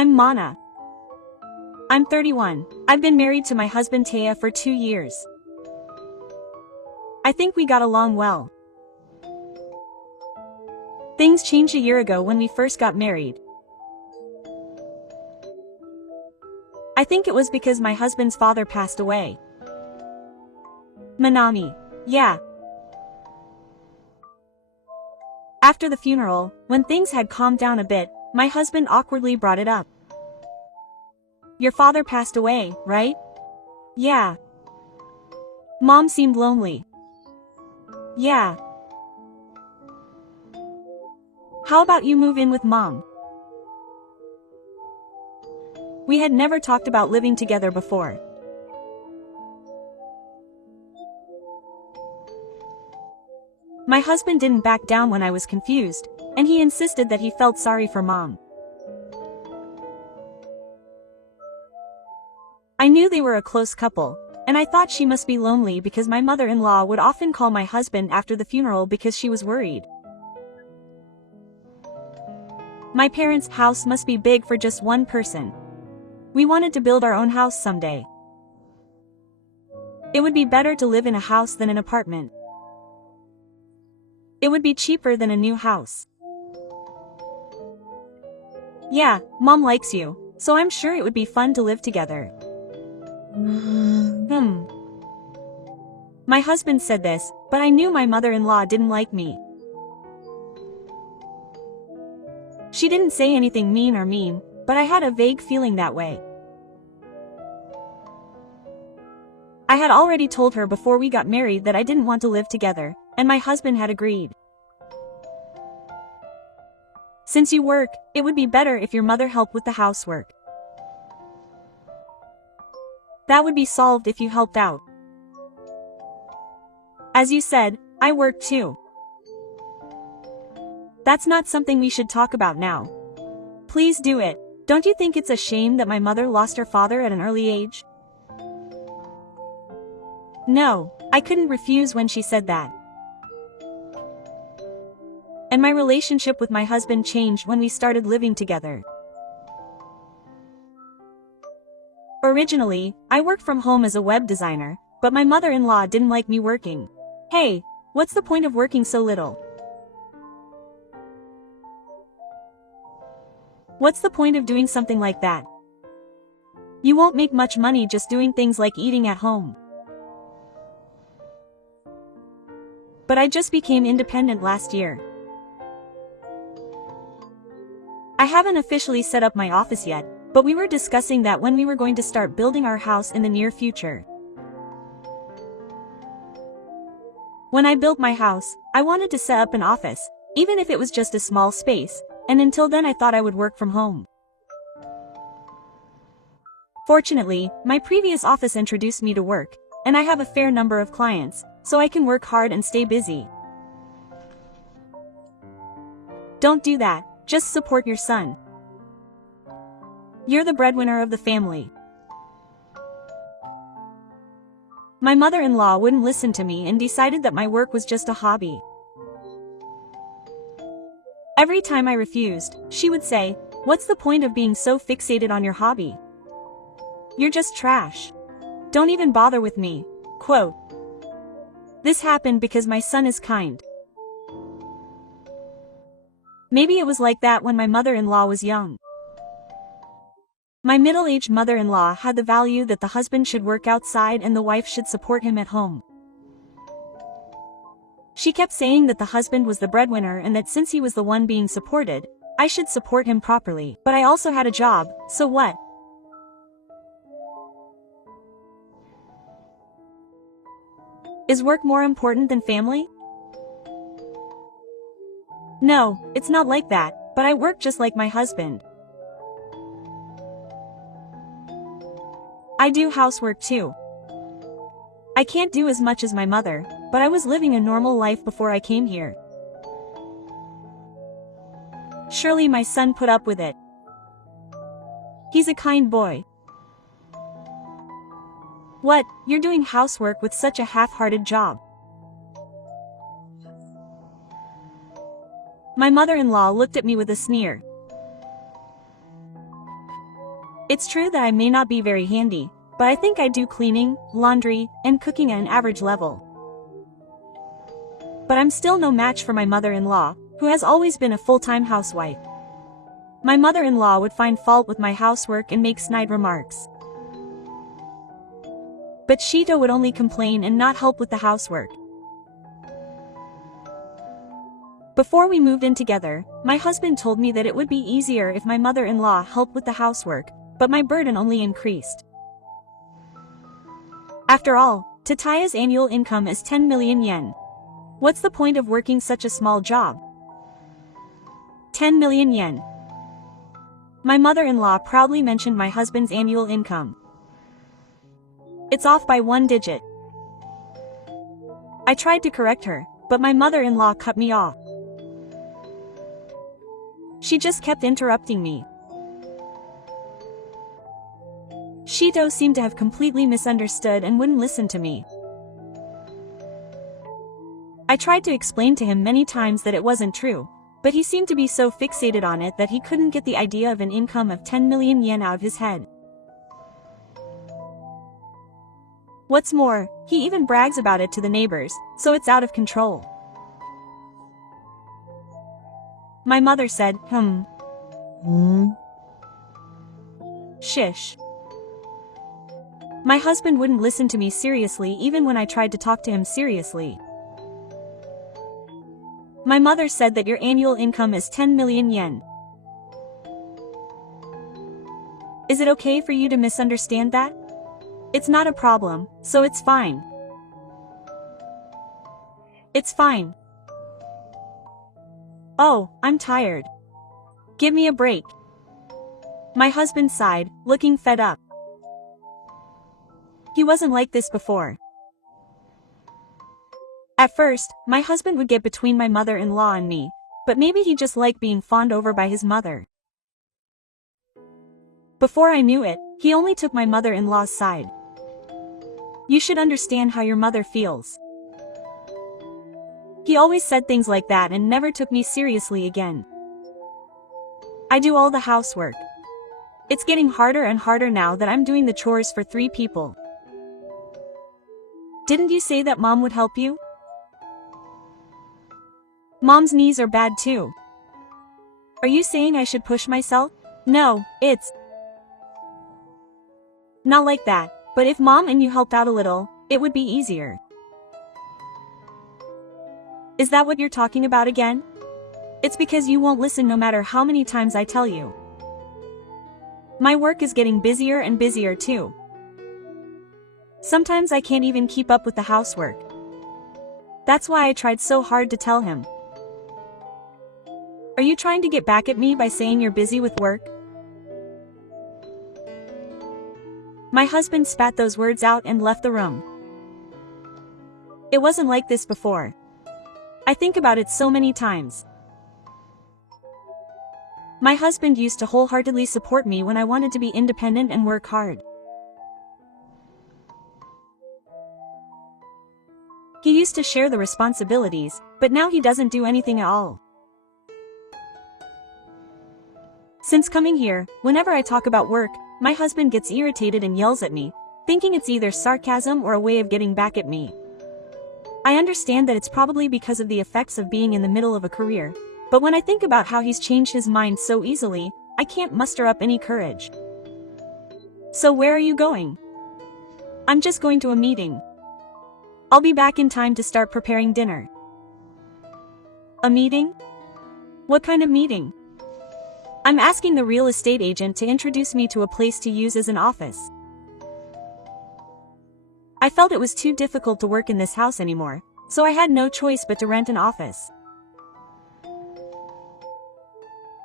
I'm Mana. I'm 31. I've been married to my husband Taya for 2 years. I think we got along well. Things changed a year ago when we first got married. I think it was because my husband's father passed away. Manami. Yeah. After the funeral, when things had calmed down a bit, my husband awkwardly brought it up. Your father passed away, right? Yeah. Mom seemed lonely. Yeah. How about you move in with Mom? We had never talked about living together before. My husband didn't back down when I was confused, and he insisted that he felt sorry for Mom. I knew they were a close couple, and I thought she must be lonely because my mother-in-law would often call my husband after the funeral because she was worried. My parents' house must be big for just one person. We wanted to build our own house someday. It would be better to live in a house than an apartment. It would be cheaper than a new house. Yeah, Mom likes you, so I'm sure it would be fun to live together. My husband said this, but I knew my mother-in-law didn't like me. She didn't say anything mean, but I had a vague feeling that way. I had already told her before we got married that I didn't want to live together, and my husband had agreed. Since you work, it would be better if your mother helped with the housework. That would be solved if you helped out. As you said, I work too. That's not something we should talk about now. Please do it. Don't you think it's a shame that my mother lost her father at an early age? No, I couldn't refuse when she said that. And my relationship with my husband changed when we started living together. Originally, I worked from home as a web designer, but my mother-in-law didn't like me working. Hey, what's the point of working so little? What's the point of doing something like that? You won't make much money just doing things like eating at home. But I just became independent last year. I haven't officially set up my office yet, but we were discussing that when we were going to start building our house in the near future. When I built my house, I wanted to set up an office, even if it was just a small space, and until then I thought I would work from home. Fortunately, my previous office introduced me to work, and I have a fair number of clients, so I can work hard and stay busy. Don't do that, just support your son. You're the breadwinner of the family. My mother-in-law wouldn't listen to me and decided that my work was just a hobby. Every time I refused, she would say, "What's the point of being so fixated on your hobby? You're just trash. Don't even bother with me." Quote. This happened because my son is kind. Maybe it was like that when my mother-in-law was young. My middle-aged mother-in-law had the value that the husband should work outside and the wife should support him at home. She kept saying that the husband was the breadwinner and that since he was the one being supported, I should support him properly. But I also had a job, so what? Is work more important than family? No, it's not like that, but I work just like my husband. I do housework too. I can't do as much as my mother, but I was living a normal life before I came here. Surely my son put up with it. He's a kind boy. What, you're doing housework with such a half-hearted job? My mother-in-law looked at me with a sneer. It's true that I may not be very handy, but I think I do cleaning, laundry, and cooking at an average level. But I'm still no match for my mother-in-law, who has always been a full-time housewife. My mother-in-law would find fault with my housework and make snide remarks. But Shito would only complain and not help with the housework. Before we moved in together, my husband told me that it would be easier if my mother-in-law helped with the housework, but my burden only increased. After all, Tataya's annual income is 10 million yen. What's the point of working such a small job? 10 million yen. My mother-in-law proudly mentioned my husband's annual income. It's off by 1 digit. I tried to correct her, but my mother-in-law cut me off. She just kept interrupting me. Shito seemed to have completely misunderstood and wouldn't listen to me. I tried to explain to him many times that it wasn't true, but he seemed to be so fixated on it that he couldn't get the idea of an income of 10 million yen out of his head. What's more, he even brags about it to the neighbors, so it's out of control. My mother said, Shish. My husband wouldn't listen to me seriously even when I tried to talk to him seriously. My mother said that your annual income is 10 million yen. Is it okay for you to misunderstand that? It's not a problem, so it's fine. It's fine. Oh, I'm tired. Give me a break. My husband sighed, looking fed up. He wasn't like this before. At first, my husband would get between my mother-in-law and me, but maybe he just liked being fawned over by his mother. Before I knew it, he only took my mother-in-law's side. You should understand how your mother feels. He always said things like that and never took me seriously again. I do all the housework. It's getting harder and harder now that I'm doing the chores for 3 people. Didn't you say that Mom would help you? Mom's knees are bad too. Are you saying I should push myself? No, it's not like that, but if Mom and you helped out a little, it would be easier. Is that what you're talking about again? It's because you won't listen no matter how many times I tell you. My work is getting busier and busier too. Sometimes I can't even keep up with the housework. That's why I tried so hard to tell him. Are you trying to get back at me by saying you're busy with work? My husband spat those words out and left the room. It wasn't like this before. I think about it so many times. My husband used to wholeheartedly support me when I wanted to be independent and work hard. He used to share the responsibilities, but now he doesn't do anything at all. Since coming here, whenever I talk about work, my husband gets irritated and yells at me, thinking it's either sarcasm or a way of getting back at me. I understand that it's probably because of the effects of being in the middle of a career, but when I think about how he's changed his mind so easily, I can't muster up any courage. So where are you going? I'm just going to a meeting. I'll be back in time to start preparing dinner. A meeting? What kind of meeting? I'm asking the real estate agent to introduce me to a place to use as an office. I felt it was too difficult to work in this house anymore, so I had no choice but to rent an office.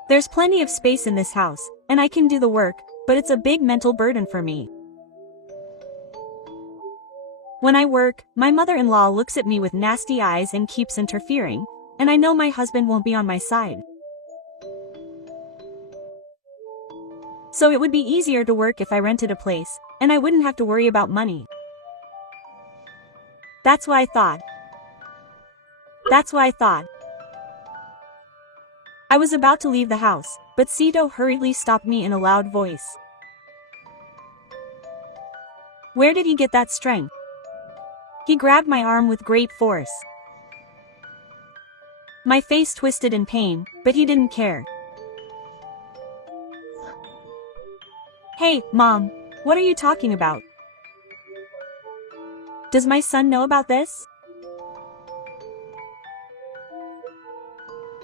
There's plenty of space in this house, and I can do the work, but it's a big mental burden for me. When I work, my mother-in-law looks at me with nasty eyes and keeps interfering, and I know my husband won't be on my side. So it would be easier to work if I rented a place, and I wouldn't have to worry about money. That's what I thought. I was about to leave the house, but Sito hurriedly stopped me in a loud voice. Where did he get that strength? He grabbed my arm with great force. My face twisted in pain, but he didn't care. Hey, Mom, what are you talking about? Does my son know about this?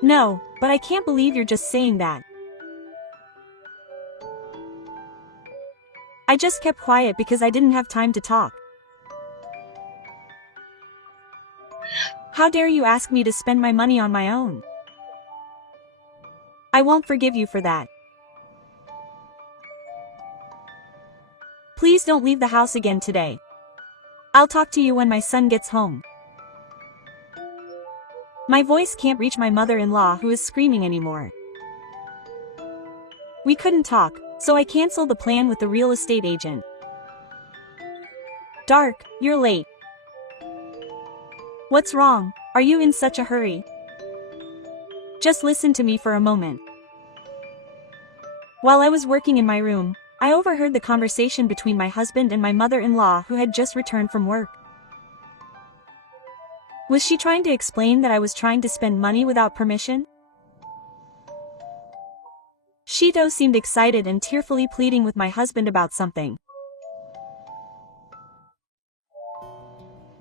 No, but I can't believe you're just saying that. I just kept quiet because I didn't have time to talk. How dare you ask me to spend my money on my own? I won't forgive you for that. Please don't leave the house again today. I'll talk to you when my son gets home. My voice can't reach my mother-in-law who is screaming anymore. We couldn't talk, so I canceled the plan with the real estate agent. Dark, you're late. What's wrong? Are you in such a hurry? Just listen to me for a moment. While I was working in my room, I overheard the conversation between my husband and my mother-in-law who had just returned from work. Was she trying to explain that I was trying to spend money without permission? Shito seemed excited and tearfully pleading with my husband about something.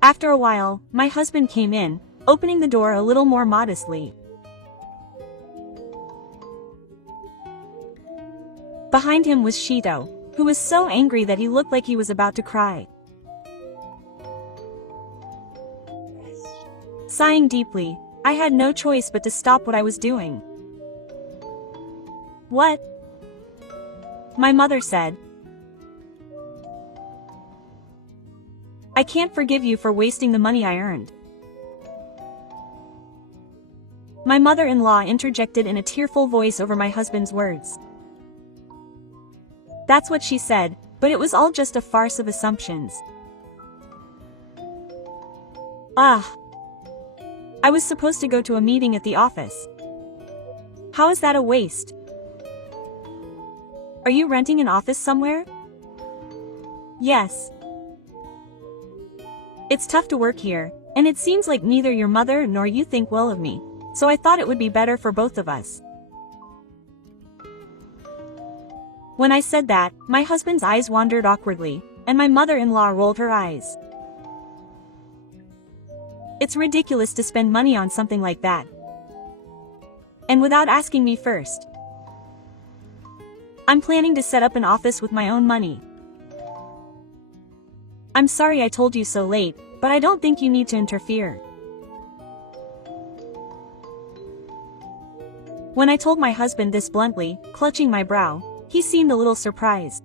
After a while, my husband came in, opening the door a little more modestly. Behind him was Shito, who was so angry that he looked like he was about to cry. Sighing deeply, I had no choice but to stop what I was doing. What? My mother said. I can't forgive you for wasting the money I earned. My mother-in-law interjected in a tearful voice over my husband's words. That's what she said, but it was all just a farce of assumptions. I was supposed to go to a meeting at the office. How is that a waste? Are you renting an office somewhere? Yes. It's tough to work here, and it seems like neither your mother nor you think well of me, so I thought it would be better for both of us. When I said that, my husband's eyes wandered awkwardly, and my mother-in-law rolled her eyes. It's ridiculous to spend money on something like that. And without asking me first. I'm planning to set up an office with my own money. I'm sorry I told you so late, but I don't think you need to interfere. When I told my husband this bluntly, clutching my brow, he seemed a little surprised.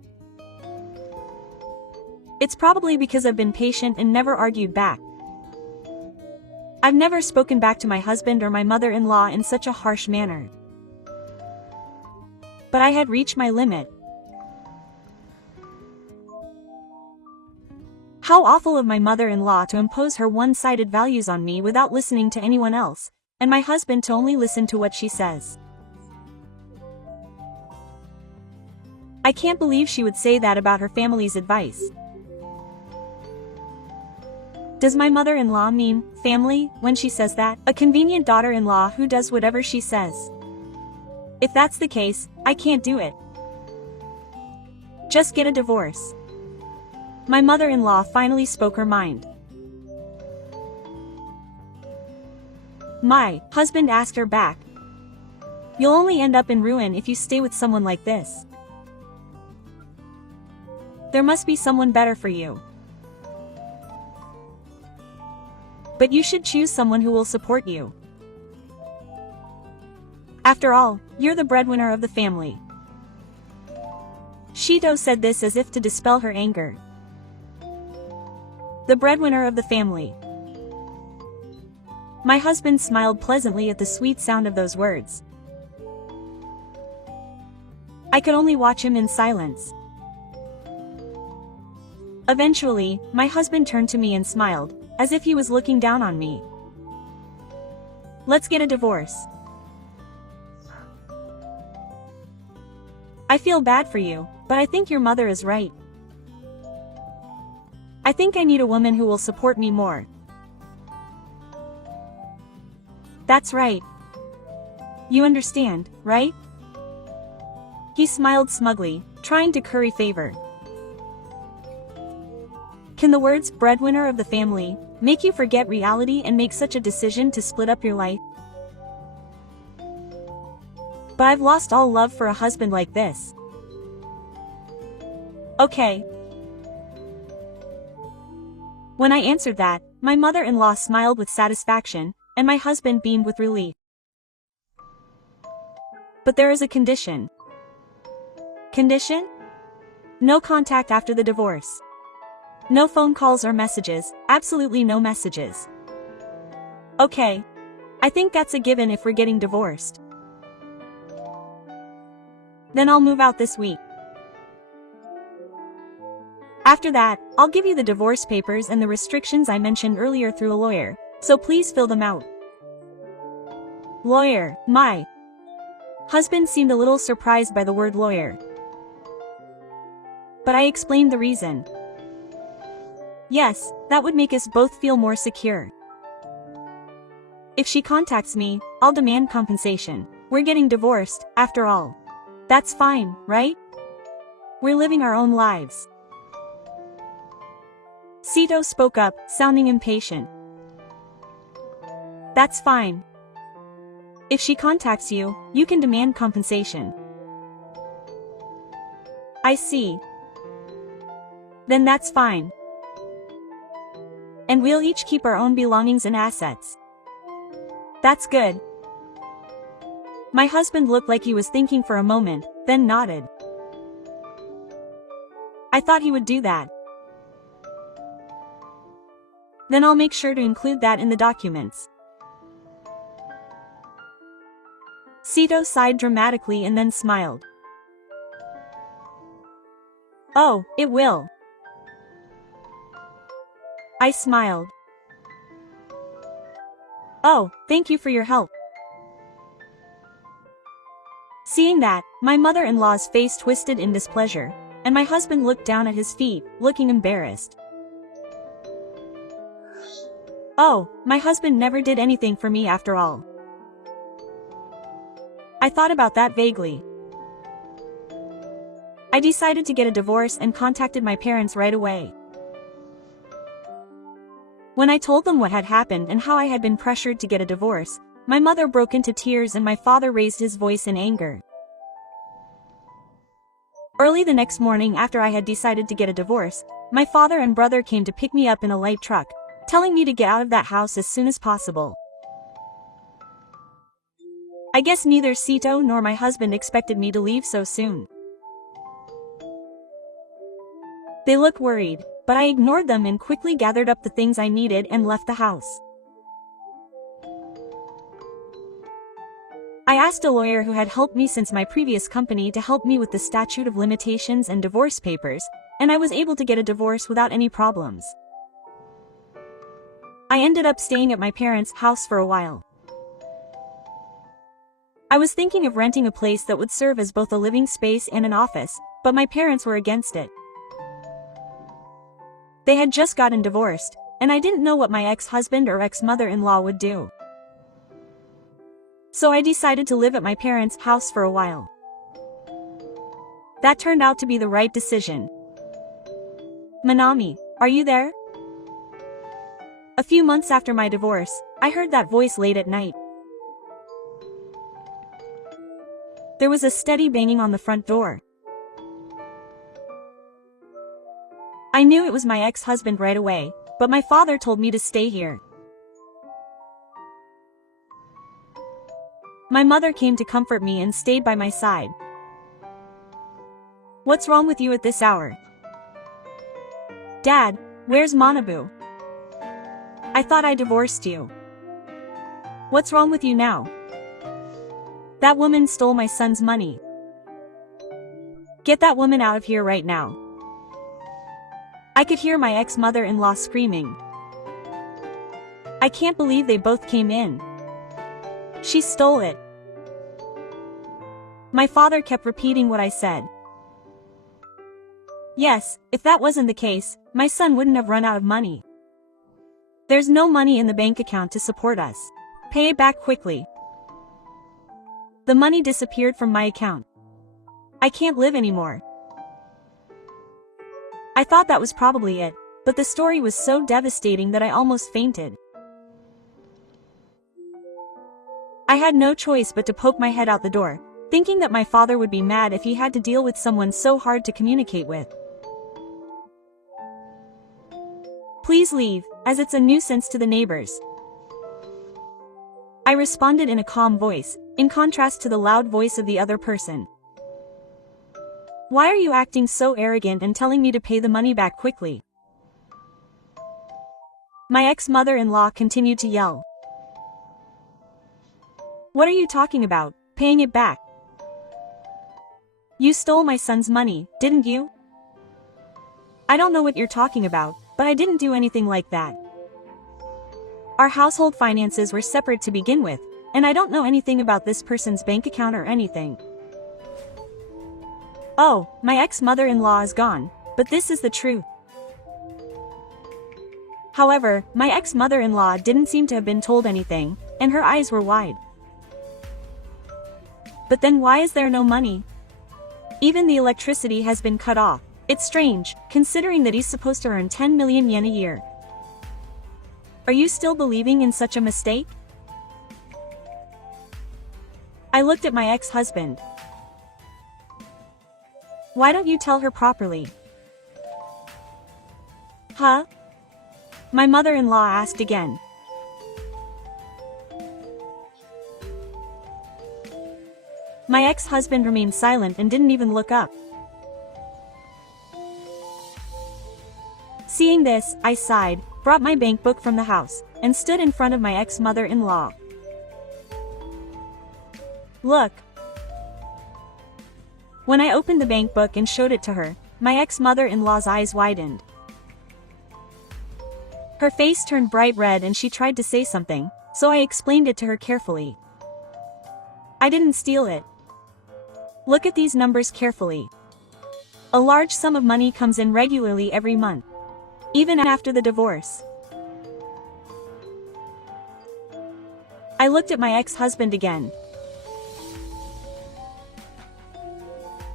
It's probably because I've been patient and never argued back. I've never spoken back to my husband or my mother-in-law in such a harsh manner. But I had reached my limit. How awful of my mother-in-law to impose her one-sided values on me without listening to anyone else, and my husband to only listen to what she says. I can't believe she would say that about her family's advice. Does my mother-in-law mean family when she says that? A convenient daughter-in-law who does whatever she says? If that's the case, I can't do it. Just get a divorce. My mother-in-law finally spoke her mind. My husband asked her back. You'll only end up in ruin if you stay with someone like this. There must be someone better for you. But you should choose someone who will support you. After all, you're the breadwinner of the family. Shito said this as if to dispel her anger. The breadwinner of the family. My husband smiled pleasantly at the sweet sound of those words. I could only watch him in silence. Eventually, my husband turned to me and smiled, as if he was looking down on me. Let's get a divorce. I feel bad for you, but I think your mother is right. I think I need a woman who will support me more. That's right. You understand, right? He smiled smugly, trying to curry favor. Can the words breadwinner of the family make you forget reality and make such a decision to split up your life? But I've lost all love for a husband like this. Okay. When I answered that, my mother-in-law smiled with satisfaction, and my husband beamed with relief. But there is a condition. Condition? No contact after the divorce. No phone calls or messages, absolutely no messages. Okay. I think that's a given if we're getting divorced. Then I'll move out this week. After that, I'll give you the divorce papers and the restrictions I mentioned earlier through a lawyer, so please fill them out. Lawyer, my husband seemed a little surprised by the word lawyer. But I explained the reason. Yes, that would make us both feel more secure. If she contacts me, I'll demand compensation. We're getting divorced, after all. That's fine, right? We're living our own lives. Sito spoke up, sounding impatient. That's fine. If she contacts you, you can demand compensation. I see. Then that's fine. And we'll each keep our own belongings and assets. That's good. My husband looked like he was thinking for a moment, then nodded. I thought he would do that. Then I'll make sure to include that in the documents. Sito sighed dramatically and then smiled. Oh, it will. I smiled. Oh, thank you for your help. Seeing that, my mother-in-law's face twisted in displeasure, and my husband looked down at his feet, looking embarrassed. Oh, my husband never did anything for me after all. I thought about that vaguely. I decided to get a divorce and contacted my parents right away. When I told them what had happened and how I had been pressured to get a divorce, my mother broke into tears and my father raised his voice in anger. Early the next morning after I had decided to get a divorce, my father and brother came to pick me up in a light truck, telling me to get out of that house as soon as possible. I guess neither Sito nor my husband expected me to leave so soon. They looked worried, but I ignored them and quickly gathered up the things I needed and left the house. I asked a lawyer who had helped me since my previous company to help me with the statute of limitations and divorce papers, and I was able to get a divorce without any problems. I ended up staying at my parents' house for a while. I was thinking of renting a place that would serve as both a living space and an office, but my parents were against it. They had just gotten divorced, and I didn't know what my ex-husband or ex-mother-in-law would do. So I decided to live at my parents' house for a while. That turned out to be the right decision. Manami, are you there? A few months after my divorce, I heard that voice late at night. There was a steady banging on the front door. I knew it was my ex-husband right away, but my father told me to stay here. My mother came to comfort me and stayed by my side. What's wrong with you at this hour? Dad, where's Manabu? I thought I divorced you. What's wrong with you now? That woman stole my son's money. Get that woman out of here right now. I could hear my ex-mother-in-law screaming. I can't believe they both came in. She stole it. My father kept repeating what I said. Yes, if that wasn't the case, my son wouldn't have run out of money. There's no money in the bank account to support us. Pay it back quickly. The money disappeared from my account. I can't live anymore. I thought that was probably it, but the story was so devastating that I almost fainted. I had no choice but to poke my head out the door, thinking that my father would be mad if he had to deal with someone so hard to communicate with. Please leave, as it's a nuisance to the neighbors. I responded in a calm voice, in contrast to the loud voice of the other person. Why are you acting so arrogant and telling me to pay the money back quickly? My ex-mother-in-law continued to yell. What are you talking about, paying it back? You stole my son's money, didn't you? I don't know what you're talking about, but I didn't do anything like that. Our household finances were separate to begin with, and I don't know anything about this person's bank account or anything. Oh, my ex-mother-in-law is gone, but this is the truth. However, my ex-mother-in-law didn't seem to have been told anything, and her eyes were wide. But then why is there no money? Even the electricity has been cut off. It's strange, considering that he's supposed to earn 10 million yen a year. Are you still believing in such a mistake? I looked at my ex-husband. Why don't you tell her properly? Huh? My mother-in-law asked again. My ex-husband remained silent and didn't even look up. Seeing this, I sighed, brought my bank book from the house, and stood in front of my ex-mother-in-law. Look. When I opened the bank book and showed it to her, my ex-mother-in-law's eyes widened. Her face turned bright red and she tried to say something, so I explained it to her carefully. I didn't steal it. Look at these numbers carefully. A large sum of money comes in regularly every month, even after the divorce. I looked at my ex-husband again.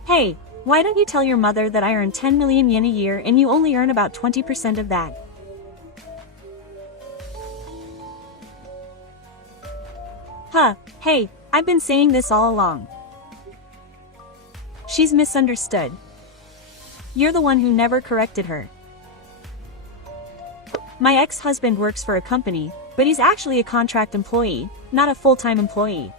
Hey, why don't you tell your mother that I earn 10 million yen a year and you only earn about 20% of that? Huh, hey, I've been saying this all along. She's misunderstood. You're the one who never corrected her. My ex-husband works for a company, but he's actually a contract employee, not a full-time employee.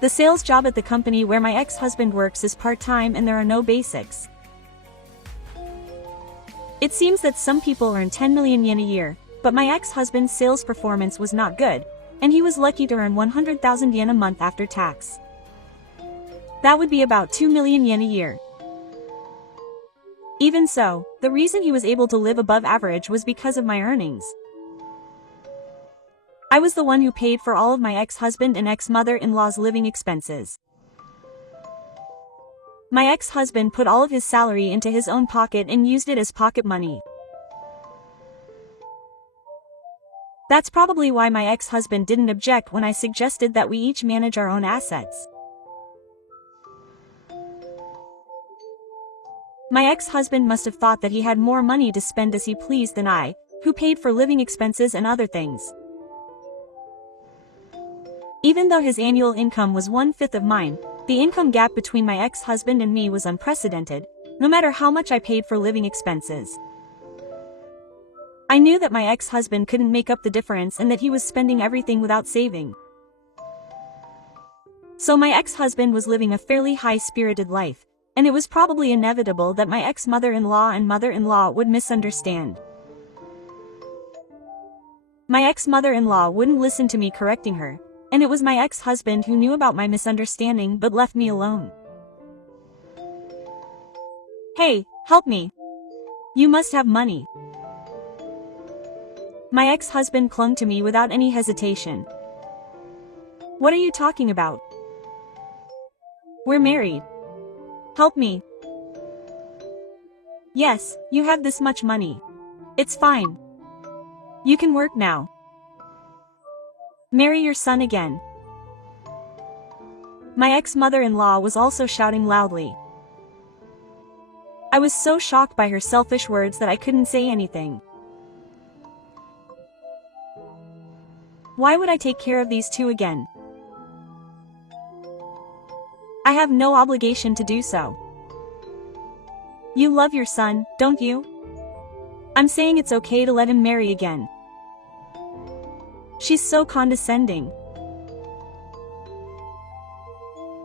The sales job at the company where my ex-husband works is part-time and there are no basics. It seems that some people earn 10 million yen a year, but my ex-husband's sales performance was not good, and he was lucky to earn 100,000 yen a month after tax. That would be about 2 million yen a year. Even so, the reason he was able to live above average was because of my earnings. I was the one who paid for all of my ex-husband and ex-mother-in-law's living expenses. My ex-husband put all of his salary into his own pocket and used it as pocket money. That's probably why my ex-husband didn't object when I suggested that we each manage our own assets. My ex-husband must have thought that he had more money to spend as he pleased than I, who paid for living expenses and other things. Even though his annual income was 1/5 of mine, the income gap between my ex-husband and me was unprecedented, no matter how much I paid for living expenses. I knew that my ex-husband couldn't make up the difference and that he was spending everything without saving. So my ex-husband was living a fairly high-spirited life, and it was probably inevitable that my ex-mother-in-law and mother-in-law would misunderstand. My ex-mother-in-law wouldn't listen to me correcting her, and it was my ex-husband who knew about my misunderstanding but left me alone. Hey, help me. You must have money. My ex-husband clung to me without any hesitation. What are you talking about? We're married. Help me. Yes, you have this much money. It's fine. You can work now. Marry your son again. My ex-mother-in-law was also shouting loudly. I was so shocked by her selfish words that I couldn't say anything. Why would I take care of these two again? I have no obligation to do so. You love your son, don't you? I'm saying it's okay to let him marry again. She's so condescending.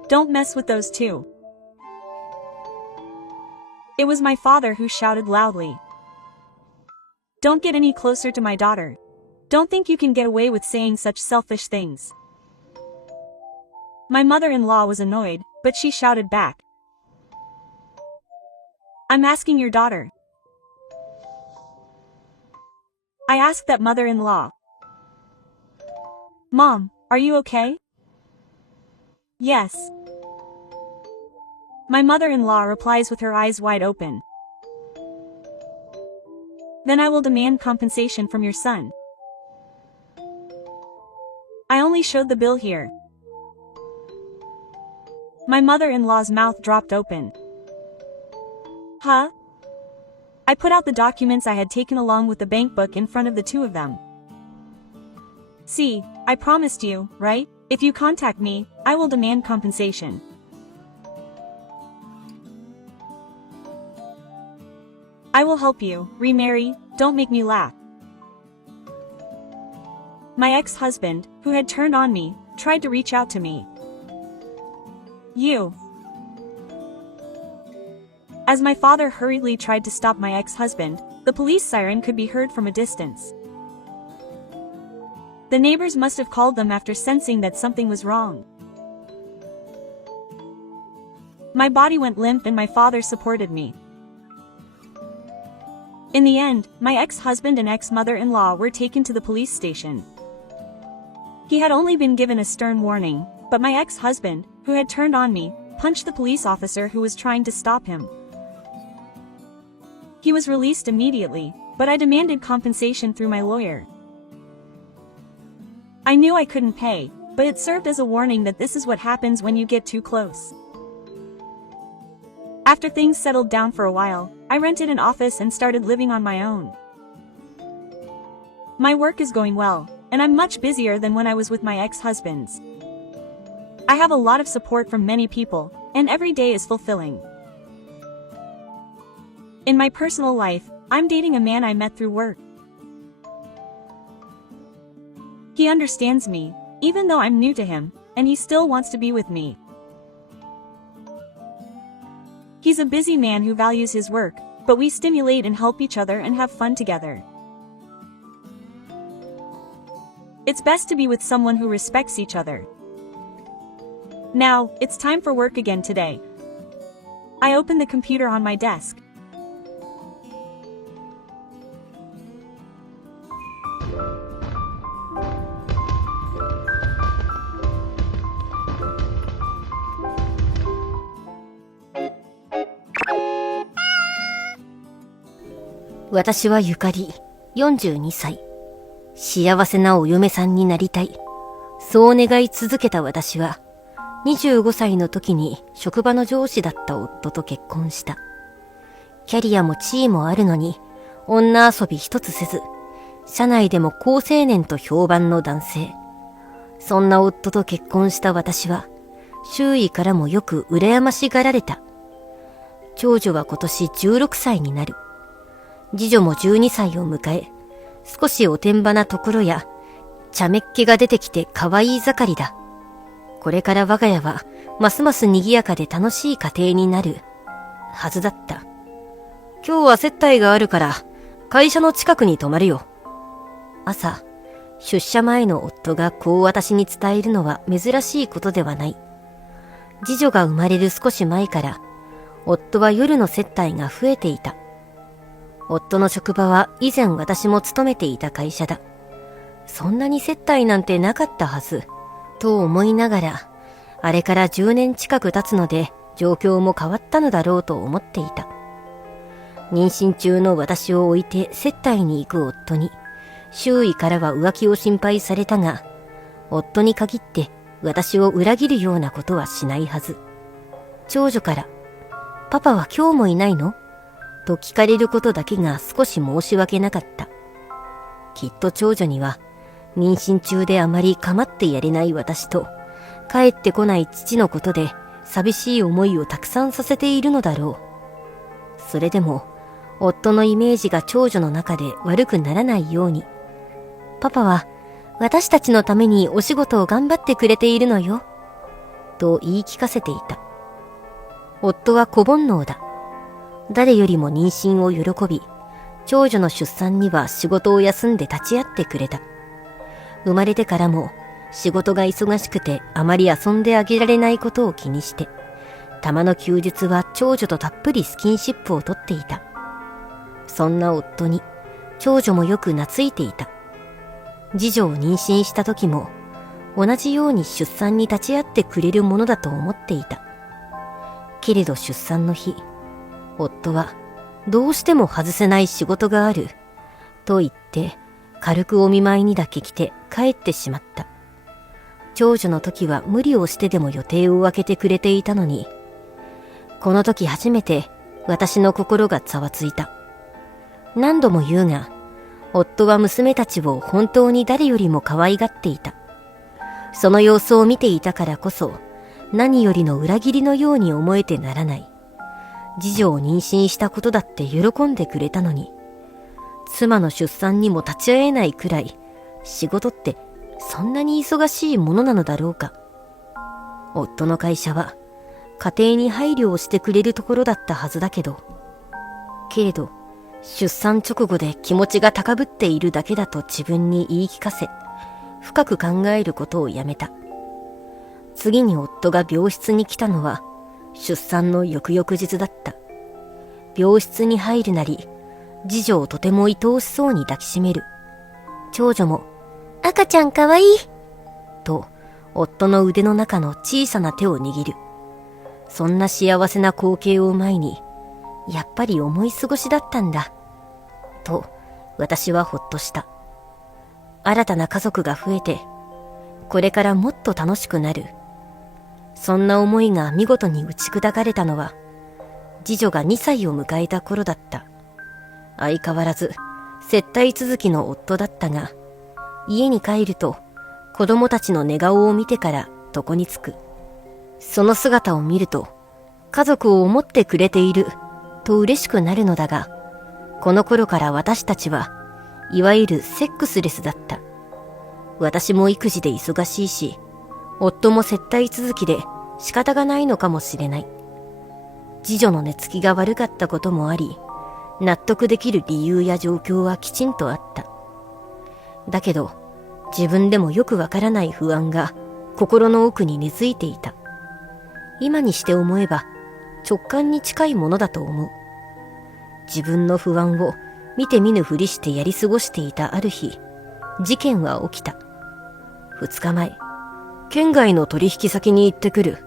Don't mess with those two. It was my father who shouted loudly. Don't get any closer to my daughter. Don't think you can get away with saying such selfish things. My mother-in-law was annoyed, but she shouted back. I'm asking your daughter. I asked that mother-in-law. Mom, are you okay? Yes. My mother-in-law replies with her eyes wide open. Then I will demand compensation from your son. I only showed the bill here. My mother-in-law's mouth dropped open. Huh? I put out the documents I had taken along with the bank book in front of the two of them. See, I promised you, right? If you contact me, I will demand compensation. I will help you, remarry, don't make me laugh. My ex-husband, who had turned on me, tried to reach out to me. You. As my father hurriedly tried to stop my ex-husband, the police siren could be heard from a distance. The neighbors must have called them after sensing that something was wrong. My body went limp and my father supported me. In the end, my ex-husband and ex-mother-in-law were taken to the police station. He had only been given a stern warning, but my ex-husband, who had turned on me, punched the police officer who was trying to stop him. He was released immediately, but I demanded compensation through my lawyer. I knew I couldn't pay, but it served as a warning that this is what happens when you get too close. After things settled down for a while, I rented an office and started living on my own. My work is going well, and I'm much busier than when I was with my ex-husbands. I have a lot of support from many people, and every day is fulfilling. In my personal life, I'm dating a man I met through work. He understands me, even though I'm new to him, and he still wants to be with me. He's a busy man who values his work, but we stimulate and help each other and have fun together. It's best to be with someone who respects each other. Now, it's time for work again today. I opened the computer on my desk.私はゆかり、42歳。幸せなお嫁さんになりたい。そう願い続けた私は、25歳の時に職場の上司だった夫と結婚した。キャリアも地位もあるのに、女遊び一つせず、社内でも好青年と評判の男性。そんな夫と結婚した私は、周囲からもよく羨ましがられた。長女は今年16歳になる。次女も12歳を迎え、少しおてんばなところや、茶目っ気が出てきて可愛い盛りだ。これから我が家は、ますます賑やかで楽しい家庭になる、はずだった。今日は接待があるから、会社の近くに泊まるよ。朝、出社前の夫がこう私に伝えるのは珍しいことではない。次女が生まれる少し前から、夫は夜の接待が増えていた。夫の職場は以前私も勤めていた会社だ。そんなに接待なんてなかったはず、と思いながら、あれから10年近く経つので状況も変わったのだろうと思っていた。妊娠中の私を置いて接待に行く夫に、周囲からは浮気を心配されたが、夫に限って私を裏切るようなことはしないはず。長女から、パパは今日もいないの？と聞かれることだけが少し申し訳なかった。きっと長女には、妊娠中であまり構ってやれない私と、帰ってこない父のことで寂しい思いをたくさんさせているのだろう。それでも、夫のイメージが長女の中で悪くならないように、パパは私たちのためにお仕事を頑張ってくれているのよ、と言い聞かせていた。夫は子煩悩だ。誰よりも妊娠を喜び、長女の出産には仕事を休んで立ち会ってくれた。生まれてからも仕事が忙しくてあまり遊んであげられないことを気にして、たまの休日は長女とたっぷりスキンシップをとっていた。そんな夫に長女もよく懐いていた。次女を妊娠した時も同じように出産に立ち会ってくれるものだと思っていた。けれど出産の日、夫はどうしても外せない仕事があると言って軽くお見舞いにだけ来て帰ってしまった。長女の時は無理をしてでも予定を空けてくれていたのに、この時初めて私の心がざわついた。何度も言うが、夫は娘たちを本当に誰よりも可愛がっていた。その様子を見ていたからこそ、何よりの裏切りのように思えてならない。次女を妊娠したことだって喜んでくれたのに、妻の出産にも立ち会えないくらい、仕事ってそんなに忙しいものなのだろうか。夫の会社は家庭に配慮をしてくれるところだったはずだけど、出産直後で気持ちが高ぶっているだけだと自分に言い聞かせ、深く考えることをやめた。次に夫が病室に来たのは出産の翌々日だった。病室に入るなり、次女をとても愛おしそうに抱きしめる。長女も、赤ちゃんかわいいと、夫の腕の中の小さな手を握る。そんな幸せな光景を前に、やっぱり思い過ごしだったんだ。と、私はほっとした。新たな家族が増えて、これからもっと楽しくなる。そんな思いが見事に打ち砕かれたのは、次女が2歳を迎えた頃だった。相変わらず、接待続きの夫だったが、家に帰ると、子供たちの寝顔を見てから床につく。その姿を見ると、家族を思ってくれている、と嬉しくなるのだが、この頃から私たちは、いわゆるセックスレスだった。私も育児で忙しいし、夫も接待続きで仕方がないのかもしれない。次女の寝つきが悪かったこともあり、納得できる理由や状況はきちんとあった。だけど、自分でもよくわからない不安が心の奥に根付いていた。今にして思えば直感に近いものだと思う。自分の不安を見て見ぬふりしてやり過ごしていたある日、事件は起きた。2日前、県外の取引先に行ってくる。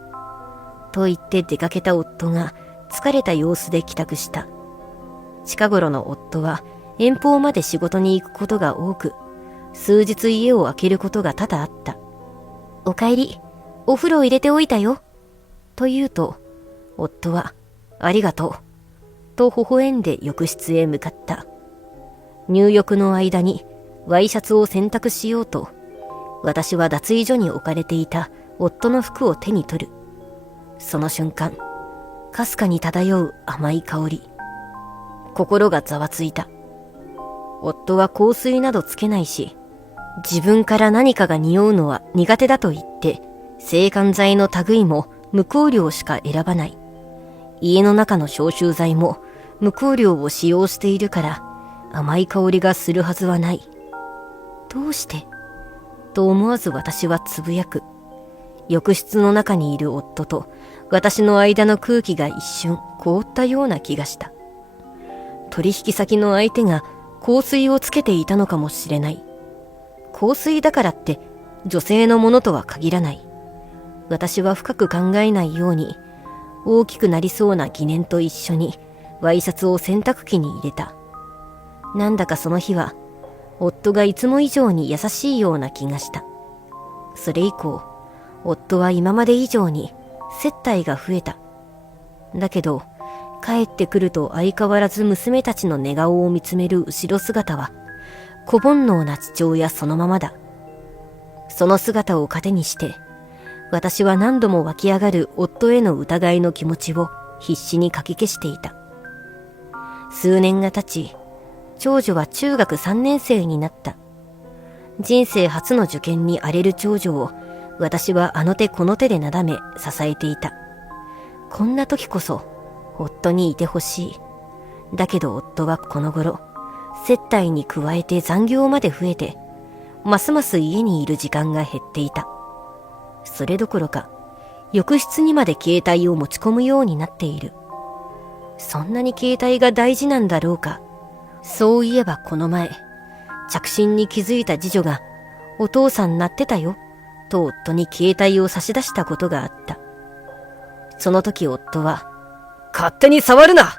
と言って出かけた夫が疲れた様子で帰宅した。近頃の夫は遠方まで仕事に行くことが多く、数日家を空けることが多々あった。お帰り、お風呂入れておいたよ。と言うと、夫は、ありがとう。と微笑んで浴室へ向かった。入浴の間にワイシャツを洗濯しようと、私は脱衣所に置かれていた夫の服を手に取る。その瞬間、かすかに漂う甘い香り。心がざわついた。夫は香水などつけないし、自分から何かが匂うのは苦手だと言って、制汗剤の類も無香料しか選ばない。家の中の消臭剤も無香料を使用しているから甘い香りがするはずはない。どうしてと思わず私はつぶやく。浴室の中にいる夫と私の間の空気が一瞬凍ったような気がした。取引先の相手が香水をつけていたのかもしれない。香水だからって女性のものとは限らない。私は深く考えないように、大きくなりそうな疑念と一緒にワイシャツを洗濯機に入れた。なんだかその日は、夫がいつも以上に優しいような気がした。それ以降、夫は今まで以上に接待が増えた。だけど、帰ってくると相変わらず娘たちの寝顔を見つめる後ろ姿は、小煩悩な父親そのままだ。その姿を糧にして、私は何度も湧き上がる夫への疑いの気持ちを必死にかき消していた。数年が経ち、長女は中学3年生になった。人生初の受験に荒れる長女を、私はあの手この手でなだめ支えていた。こんな時こそ、夫にいてほしい。だけど夫はこの頃、接待に加えて残業まで増えて、ますます家にいる時間が減っていた。それどころか、浴室にまで携帯を持ち込むようになっている。そんなに携帯が大事なんだろうか。そういえばこの前、着信に気づいた次女が、お父さん鳴ってたよ、と夫に携帯を差し出したことがあった。その時夫は、勝手に触るな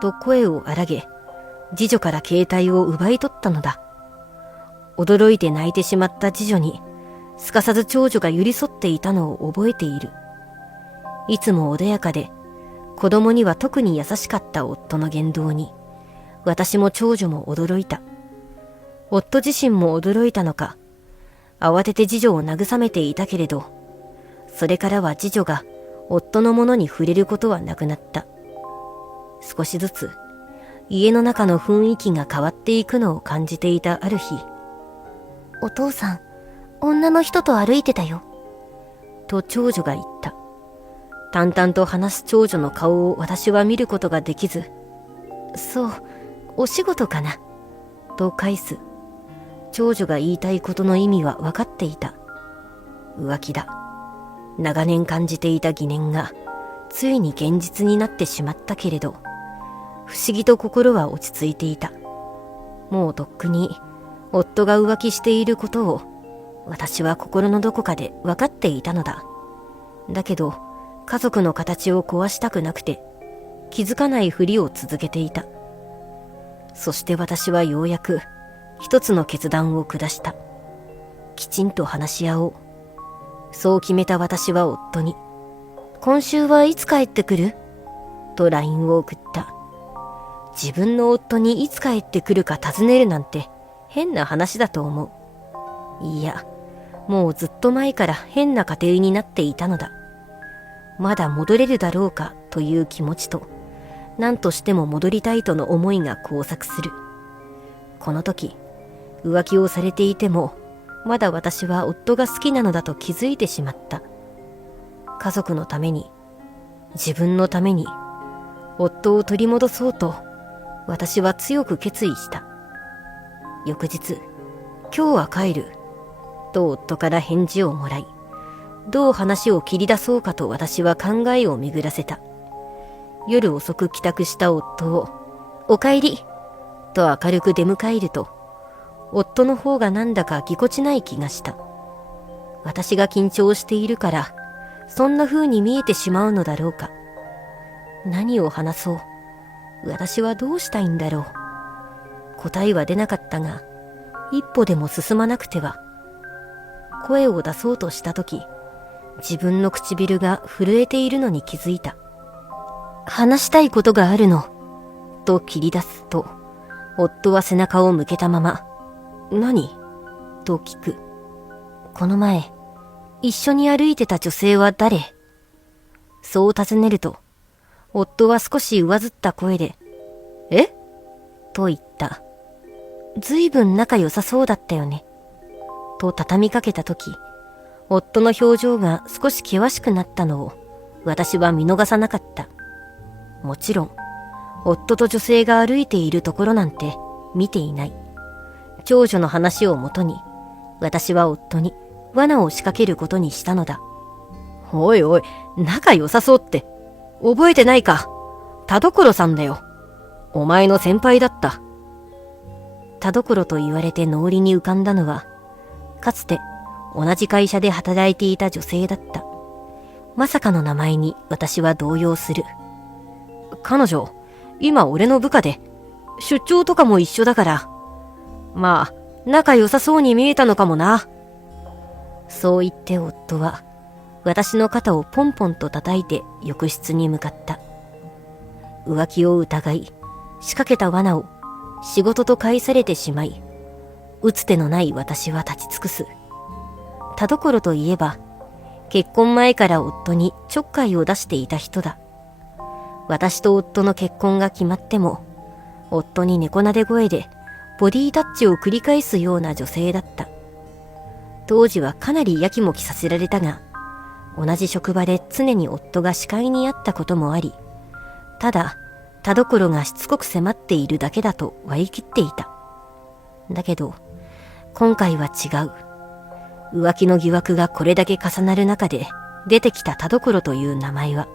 と声を荒げ、次女から携帯を奪い取ったのだ。驚いて泣いてしまった次女に、すかさず長女が寄り添っていたのを覚えている。いつも穏やかで、子供には特に優しかった夫の言動に、私も長女も驚いた。夫自身も驚いたのか、慌てて次女を慰めていたけれど、それからは次女が夫のものに触れることはなくなった。少しずつ、家の中の雰囲気が変わっていくのを感じていたある日、お父さん、女の人と歩いてたよ。と長女が言った。淡々と話す長女の顔を私は見ることができず、そう、お仕事かな、と返す。長女が言いたいことの意味は分かっていた。浮気だ。長年感じていた疑念が、ついに現実になってしまったけれど、不思議と心は落ち着いていた。もうとっくに、夫が浮気していることを、私は心のどこかで分かっていたのだ。だけど、家族の形を壊したくなくて、気づかないふりを続けていた。そして私はようやく、一つの決断を下した。きちんと話し合おう。そう決めた私は夫に、今週はいつ帰ってくる？と LINE を送った。自分の夫にいつ帰ってくるか尋ねるなんて変な話だと思う。いや、もうずっと前から変な家庭になっていたのだ。まだ戻れるだろうかという気持ちと、何としても戻りたいとの思いが交錯する。この時、浮気をされていても、まだ私は夫が好きなのだと気づいてしまった。家族のために、自分のために、夫を取り戻そうと、私は強く決意した。翌日、今日は帰る、と夫から返事をもらい、どう話を切り出そうかと私は考えを巡らせた。夜遅く帰宅した夫を、お帰り、と明るく出迎えると、夫の方がなんだかぎこちない気がした。私が緊張しているから、そんな風に見えてしまうのだろうか。何を話そう。私はどうしたいんだろう。答えは出なかったが、一歩でも進まなくては。声を出そうとしたとき、自分の唇が震えているのに気づいた。話したいことがあるの、と切り出すと、夫は背中を向けたまま、何？と聞く。この前、一緒に歩いてた女性は誰？そう尋ねると、夫は少し上ずった声で、え？と言った。ずいぶん仲良さそうだったよね。と畳みかけたとき、夫の表情が少し険しくなったのを、私は見逃さなかった。もちろん、夫と女性が歩いているところなんて見ていない。長女の話をもとに、私は夫に罠を仕掛けることにしたのだ。おいおい、仲良さそうって、覚えてないか？田所さんだよ。お前の先輩だった。田所と言われて脳裏に浮かんだのは、かつて同じ会社で働いていた女性だった。まさかの名前に私は動揺する。彼女、今俺の部下で、出張とかも一緒だから、まあ、仲良さそうに見えたのかもな。そう言って夫は、私の肩をポンポンと叩いて浴室に向かった。浮気を疑い、仕掛けた罠を仕事と返されてしまい、打つ手のない私は立ち尽くす。田所といえば、結婚前から夫にちょっかいを出していた人だ。私と夫の結婚が決まっても、夫に猫なで声でボディタッチを繰り返すような女性だった。当時はかなりやきもきさせられたが、同じ職場で常に夫が視界にあったこともあり、ただ、田所がしつこく迫っているだけだと割り切っていた。だけど、今回は違う。浮気の疑惑がこれだけ重なる中で出てきた田所という名前は、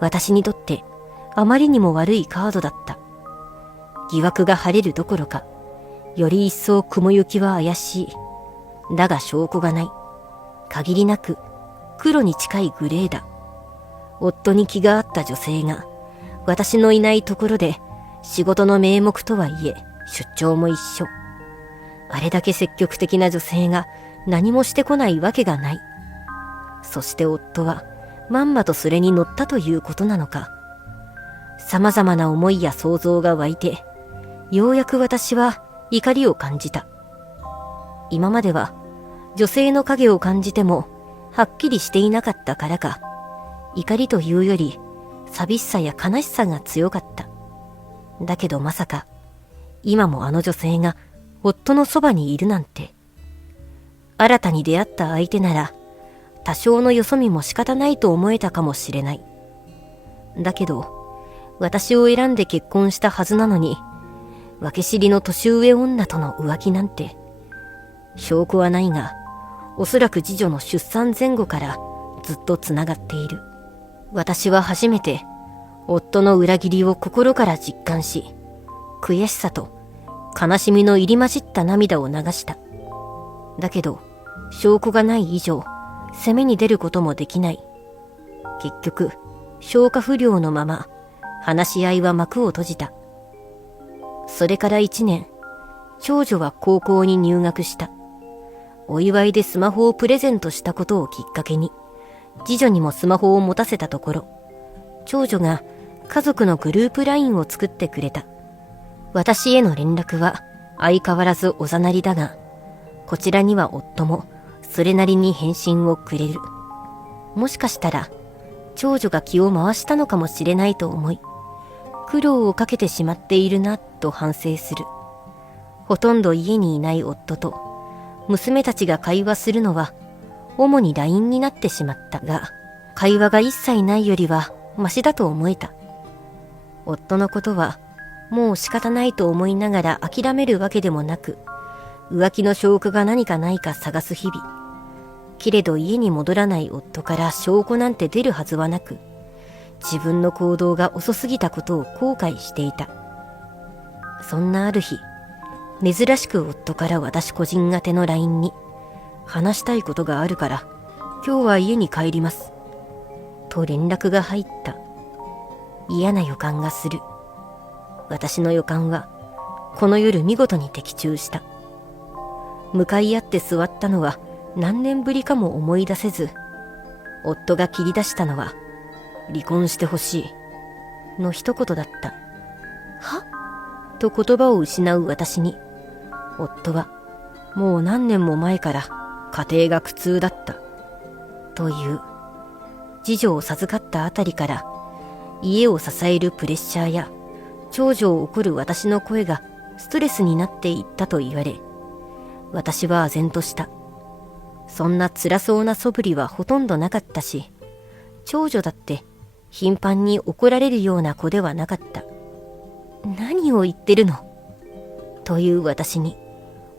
私にとってあまりにも悪いカードだった。疑惑が晴れるどころか、より一層雲行きは怪しい。だが証拠がない。限りなく黒に近いグレーだ。夫に気があった女性が、私のいないところで仕事の名目とはいえ出張も一緒。あれだけ積極的な女性が何もしてこないわけがない。そして夫はまんまとそれに乗ったということなのか。様々な思いや想像が湧いて、ようやく私は怒りを感じた。今までは女性の影を感じてもはっきりしていなかったからか、怒りというより寂しさや悲しさが強かった。だけどまさか、今もあの女性が夫のそばにいるなんて。新たに出会った相手なら、多少のよそ見も仕方ないと思えたかもしれない。だけど、私を選んで結婚したはずなのに、分け知りの年上女との浮気なんて、証拠はないが、おそらく次女の出産前後からずっとつながっている。私は初めて夫の裏切りを心から実感し、悔しさと悲しみの入り混じった涙を流した。だけど、証拠がない以上、責めに出ることもできない。結局、消化不良のまま、話し合いは幕を閉じた。それから1年、長女は高校に入学した。お祝いでスマホをプレゼントしたことをきっかけに、次女にもスマホを持たせたところ、長女が家族のグループ LINE を作ってくれた。私への連絡は相変わらずおざなりだが、こちらには夫もそれなりに返信をくれる。もしかしたら、長女が気を回したのかもしれないと思い、苦労をかけてしまっているなと反省する。ほとんど家にいない夫と娘たちが会話するのは主に LINE になってしまったが、会話が一切ないよりはマシだと思えた。夫のことはもう仕方ないと思いながら諦めるわけでもなく、浮気の証拠が何かないか探す日々。けれど家に戻らない夫から証拠なんて出るはずはなく、自分の行動が遅すぎたことを後悔していた。そんなある日、珍しく夫から私個人宛ての LINE に、話したいことがあるから、今日は家に帰ります。と連絡が入った。嫌な予感がする。私の予感は、この夜見事に的中した。向かい合って座ったのは何年ぶりかも思い出せず、夫が切り出したのは、離婚してほしい、の一言だった。は？と言葉を失う私に、夫は、もう何年も前から家庭が苦痛だった。という、次女を授かったあたりから、家を支えるプレッシャーや、長女を怒る私の声がストレスになっていったと言われ、私は唖然とした。そんな辛そうな素振りはほとんどなかったし、長女だって頻繁に怒られるような子ではなかった。何を言ってるの？という私に、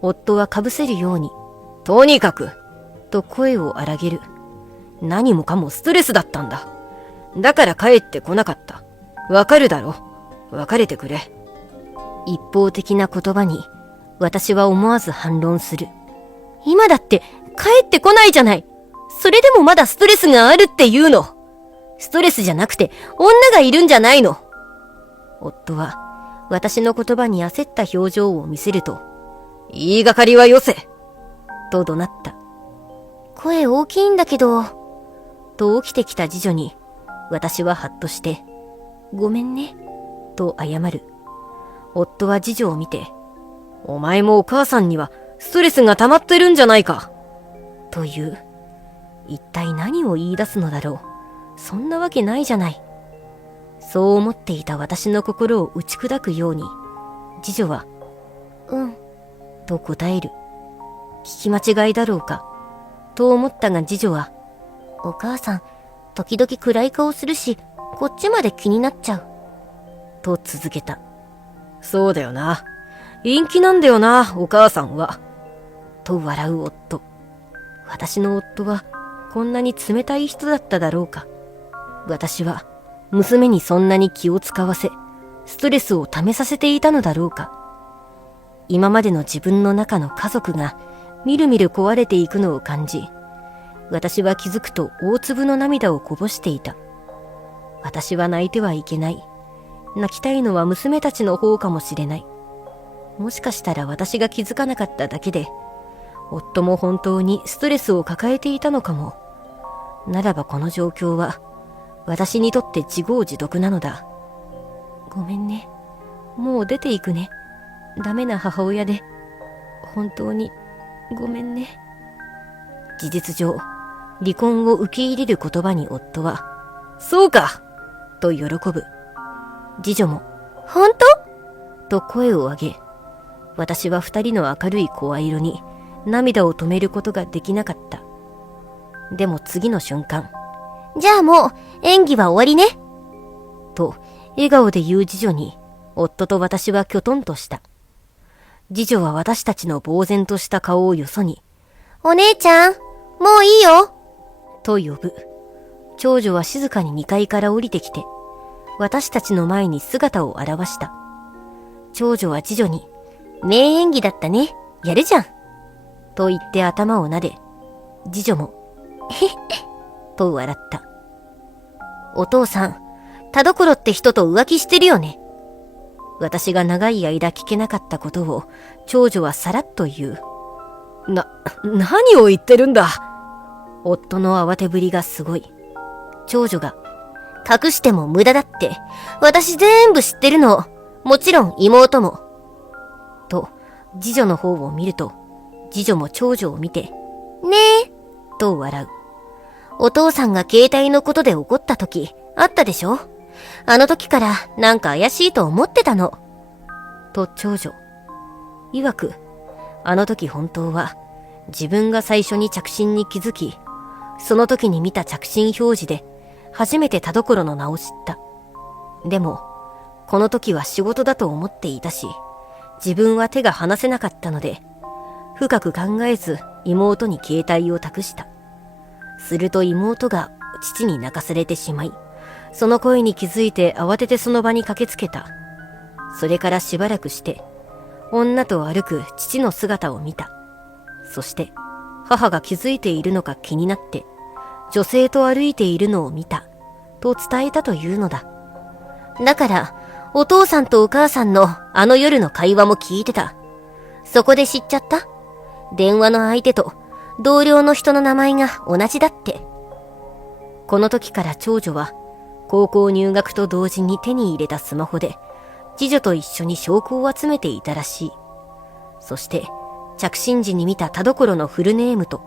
夫はかぶせるように、とにかくと声を荒げる。何もかもストレスだったんだ。だから帰ってこなかった。わかるだろ？別れてくれ。一方的な言葉に、私は思わず反論する。今だって帰ってこないじゃない。それでもまだストレスがあるっていうの。ストレスじゃなくて女がいるんじゃないの。夫は私の言葉に焦った表情を見せると、言いがかりはよせと怒鳴った。声大きいんだけど。と起きてきた次女に、私はハッとして、ごめんね、と謝る。夫は次女を見て、お前もお母さんにはストレスが溜まってるんじゃないか、という。一体何を言い出すのだろう。そんなわけないじゃない。そう思っていた私の心を打ち砕くように、次女は、と答える。聞き間違いだろうか、と思ったが次女は、お母さん、時々暗い顔するし、こっちまで気になっちゃう。と続けた。そうだよな。陰気なんだよな、お母さんは。と笑う夫。私の夫は、こんなに冷たい人だっただろうか。私は、娘にそんなに気を使わせ、ストレスを溜めさせていたのだろうか。今までの自分の中の家族が、みるみる壊れていくのを感じ、私は気づくと大粒の涙をこぼしていた。私は泣いてはいけない。泣きたいのは娘たちの方かもしれない。もしかしたら私が気づかなかっただけで、夫も本当にストレスを抱えていたのかも。ならばこの状況は、私にとって自業自得なのだ。ごめんね。もう出ていくね。ダメな母親で、本当にごめんね。事実上、離婚を受け入れる言葉に夫は、そうかと喜ぶ。次女も、本当と声を上げ、私は二人の明るい声色に涙を止めることができなかった。でも次の瞬間、じゃあもう演技は終わりね。と笑顔で言う次女に、夫と私はきょとんとした。次女は私たちの呆然とした顔をよそに、お姉ちゃん、もういいよ。と呼ぶ。長女は静かに2階から降りてきて、私たちの前に姿を現した。長女は次女に、名演技だったね。やるじゃん。と言って頭を撫で、次女も、へっ、と笑った。お父さん、田所って人と浮気してるよね。私が長い間聞けなかったことを、長女はさらっと言う。何を言ってるんだ。夫の慌てぶりがすごい。長女が、隠しても無駄だって。私全部知ってるの。もちろん妹も。と、次女の方を見ると、次女も長女を見て、ねえ、と笑う。お父さんが携帯のことで怒った時、あったでしょ？あの時からなんか怪しいと思ってたの。と長女。曰く、あの時本当は、自分が最初に着信に気づき、その時に見た着信表示で、初めて田所の名を知った。でも、この時は仕事だと思っていたし、自分は手が離せなかったので、深く考えず妹に携帯を託した。すると妹が父に泣かされてしまい、その声に気づいて慌ててその場に駆けつけた。それからしばらくして、女と歩く父の姿を見た。そして、母が気づいているのか気になって、女性と歩いているのを見た、と伝えたというのだ。だから、お父さんとお母さんのあの夜の会話も聞いてた。そこで知っちゃった。電話の相手と同僚の人の名前が同じだって。この時から長女は、高校入学と同時に手に入れたスマホで、次女と一緒に証拠を集めていたらしい。そして、着信時に見た田所のフルネームと、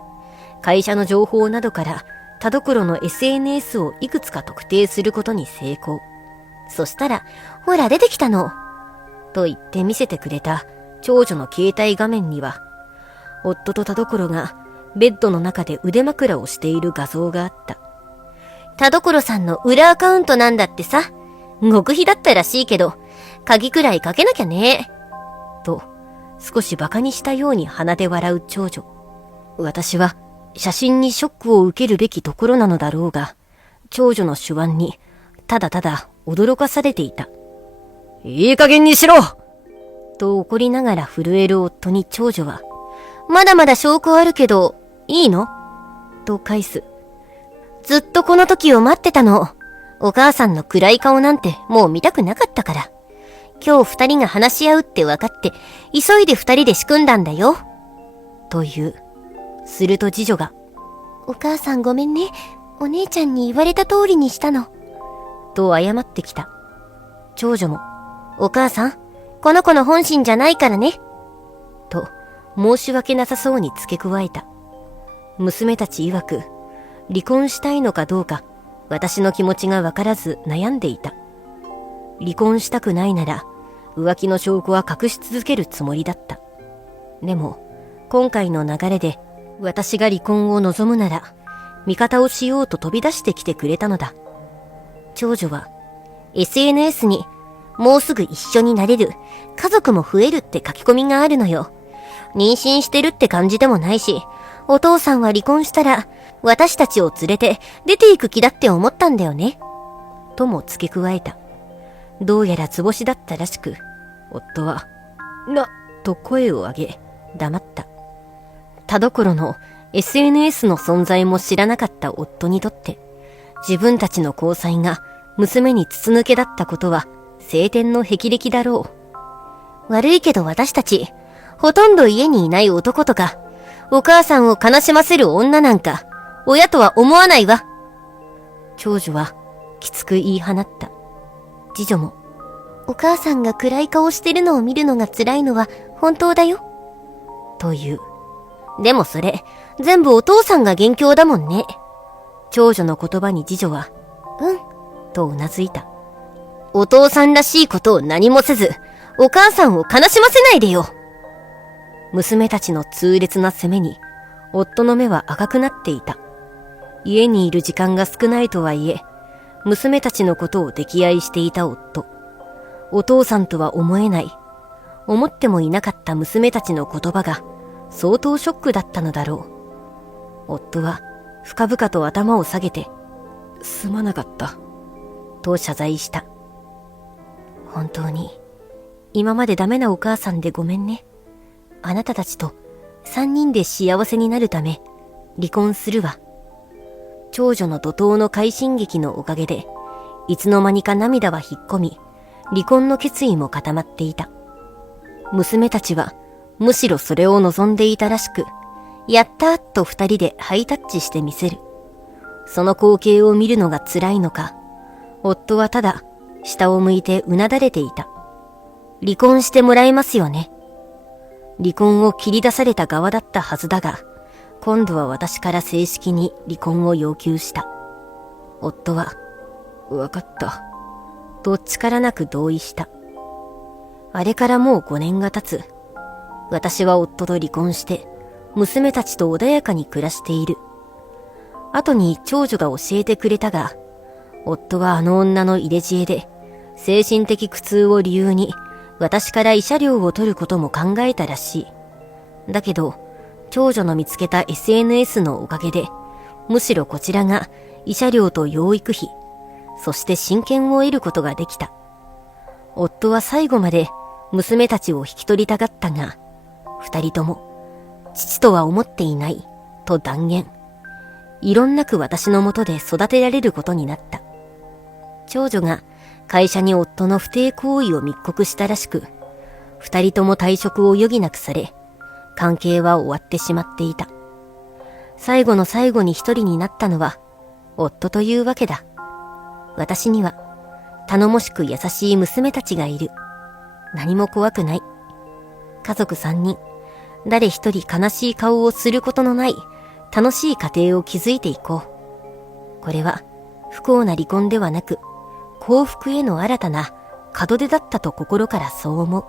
会社の情報などから田所の SNS をいくつか特定することに成功。そしたら、ほら出てきたの。と言って見せてくれた長女の携帯画面には、夫と田所がベッドの中で腕枕をしている画像があった。田所さんの裏アカウントなんだってさ。極秘だったらしいけど、鍵くらいかけなきゃね。と、少し馬鹿にしたように鼻で笑う長女。私は写真にショックを受けるべきところなのだろうが、長女の手腕にただただ驚かされていた。いい加減にしろと怒りながら震える夫に長女は、まだまだ証拠あるけど、いいの？と返す。ずっとこの時を待ってたの。お母さんの暗い顔なんてもう見たくなかったから。今日二人が話し合うって分かって、急いで二人で仕組んだんだよ。という。すると次女が、お母さんごめんね。お姉ちゃんに言われた通りにしたの。と謝ってきた。長女も、お母さん、この子の本心じゃないからね。と、申し訳なさそうに付け加えた。娘たち曰く、離婚したいのかどうか、私の気持ちがわからず悩んでいた。離婚したくないなら、浮気の証拠は隠し続けるつもりだった。でも、今回の流れで、私が離婚を望むなら、味方をしようと飛び出してきてくれたのだ。長女は、SNS に、もうすぐ一緒になれる、家族も増えるって書き込みがあるのよ。妊娠してるって感じでもないし、お父さんは離婚したら、私たちを連れて出て行く気だって思ったんだよね。とも付け加えた。どうやら図星だったらしく、夫は、と声を上げ、黙った。田所の SNS の存在も知らなかった夫にとって、自分たちの交際が娘に筒抜けだったことは晴天の霹靂だろう。悪いけど私たち、ほとんど家にいない男とか、お母さんを悲しませる女なんか、親とは思わないわ。長女はきつく言い放った。次女も、お母さんが暗い顔してるのを見るのが辛いのは本当だよ。という。でもそれ、全部お父さんが元凶だもんね。長女の言葉に次女は、とうなずいた。お父さんらしいことを何もせず、お母さんを悲しませないでよ。娘たちの痛烈な責めに、夫の目は赤くなっていた。家にいる時間が少ないとはいえ、娘たちのことを溺愛していた夫。お父さんとは思えない。思ってもいなかった娘たちの言葉が、相当ショックだったのだろう。夫は深々と頭を下げて、すまなかった、と謝罪した。本当に、今までダメなお母さんでごめんね。あなたたちと3人で幸せになるため、離婚するわ。長女の怒涛の快進撃のおかげで、いつの間にか涙は引っ込み、離婚の決意も固まっていた。娘たちは、むしろそれを望んでいたらしく、やったーと二人でハイタッチしてみせる。その光景を見るのが辛いのか、夫はただ下を向いてうなだれていた。離婚してもらえますよね。離婚を切り出された側だったはずだが、今度は私から正式に離婚を要求した。夫は、わかった、と力なく同意した。あれからもう5年が経つ。私は夫と離婚して、娘たちと穏やかに暮らしている。後に長女が教えてくれたが、夫はあの女の入れ知恵で、精神的苦痛を理由に、私から慰謝料を取ることも考えたらしい。だけど、長女の見つけた SNS のおかげで、むしろこちらが慰謝料と養育費、そして親権を得ることができた。夫は最後まで娘たちを引き取りたがったが、二人とも、父とは思っていない、と断言。異論なく私のもとで育てられることになった。長女が会社に夫の不貞行為を密告したらしく、二人とも退職を余儀なくされ、関係は終わってしまっていた。最後の最後に一人になったのは、夫というわけだ。私には、頼もしく優しい娘たちがいる。何も怖くない。家族3人、誰一人悲しい顔をすることのない楽しい家庭を築いていこう。これは不幸な離婚ではなく、幸福への新たな門出だったと心からそう思う。